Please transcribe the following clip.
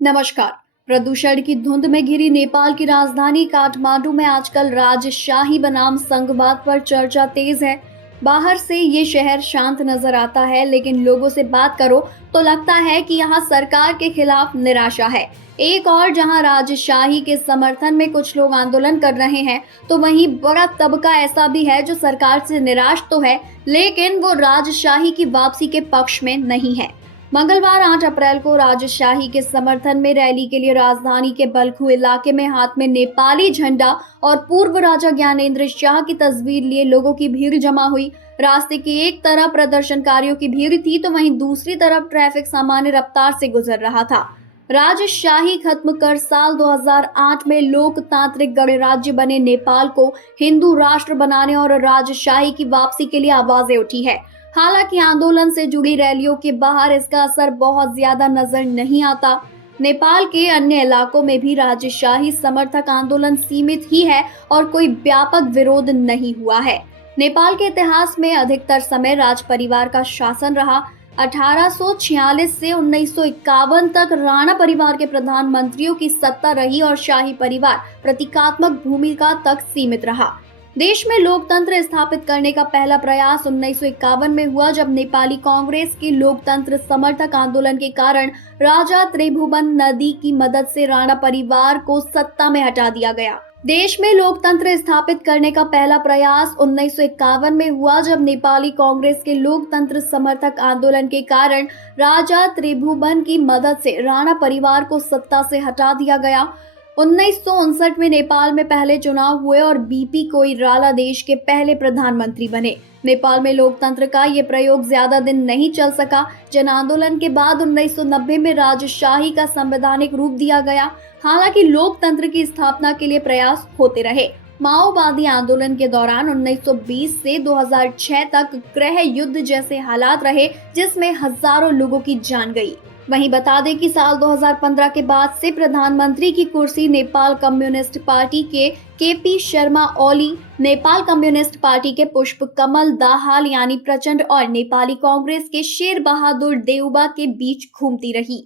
नमस्कार। प्रदूषण की धुंध में घिरी नेपाल की राजधानी काठमांडू में आजकल राजशाही बनाम संघवाद पर चर्चा तेज है। बाहर से ये शहर शांत नजर आता है, लेकिन लोगों से बात करो तो लगता है कि यहाँ सरकार के खिलाफ निराशा है। एक और जहाँ राजशाही के समर्थन में कुछ लोग आंदोलन कर रहे हैं, तो वहीं बड़ा तबका ऐसा भी है जो सरकार से निराश तो है, लेकिन वो राजशाही की वापसी के पक्ष में नहीं है। मंगलवार 8 अप्रैल को राजशाही के समर्थन में रैली के लिए राजधानी के बलखू इलाके में हाथ में नेपाली झंडा और पूर्व राजा ज्ञानेंद्र शाह की तस्वीर लिए लोगों की भीड़ जमा हुई। रास्ते की एक तरफ प्रदर्शनकारियों की भीड़ थी, तो वहीं दूसरी तरफ ट्रैफिक सामान्य रफ्तार से गुजर रहा था। राजशाही खत्म कर साल 2008 में लोकतांत्रिक गणराज्य बने नेपाल को हिंदू राष्ट्र बनाने और राजशाही की वापसी के लिए आवाजें उठी है। हालांकि आंदोलन से जुड़ी रैलियों के बाहर इसका असर बहुत ज्यादा नजर नहीं आता। नेपाल के अन्य इलाकों में भी राजशाही समर्थक आंदोलन सीमित ही है और कोई व्यापक विरोध नहीं हुआ है। नेपाल के इतिहास में अधिकतर समय राज परिवार का शासन रहा। 1846 से 1951 तक राणा परिवार के प्रधानमंत्रियों की सत्ता रही और शाही परिवार प्रतीकात्मक भूमिका तक सीमित रहा। देश में लोकतंत्र स्थापित करने का पहला प्रयास 1951 में हुआ, जब नेपाली कांग्रेस के लोकतंत्र समर्थक आंदोलन के कारण राजा त्रिभुवन नदी की मदद से राणा परिवार को सत्ता में हटा दिया गया। देश में लोकतंत्र स्थापित करने का पहला प्रयास 1951 में हुआ, जब नेपाली कांग्रेस के लोकतंत्र समर्थक आंदोलन के कारण राजा त्रिभुवन की मदद से राणा परिवार को सत्ता से हटा दिया गया। 1959 में नेपाल में पहले चुनाव हुए और बीपी कोइराला देश के पहले प्रधानमंत्री बने। नेपाल में लोकतंत्र का ये प्रयोग ज्यादा दिन नहीं चल सका। जन आंदोलन के बाद 1990 में राजशाही का संवैधानिक रूप दिया गया। हालांकि लोकतंत्र की स्थापना के लिए प्रयास होते रहे। माओवादी आंदोलन के दौरान 1920 से 2006 तक गृह युद्ध जैसे हालात रहे, जिसमें हजारों लोगों की जान गई। वहीं बता दें कि साल 2015 के बाद से प्रधानमंत्री की कुर्सी नेपाल कम्युनिस्ट पार्टी के KP Sharma Oli, Nepal communist party के पुष्प कमल दाहाल यानी प्रचंड और नेपाली कांग्रेस के शेर बहादुर देउबा के बीच घूमती रही।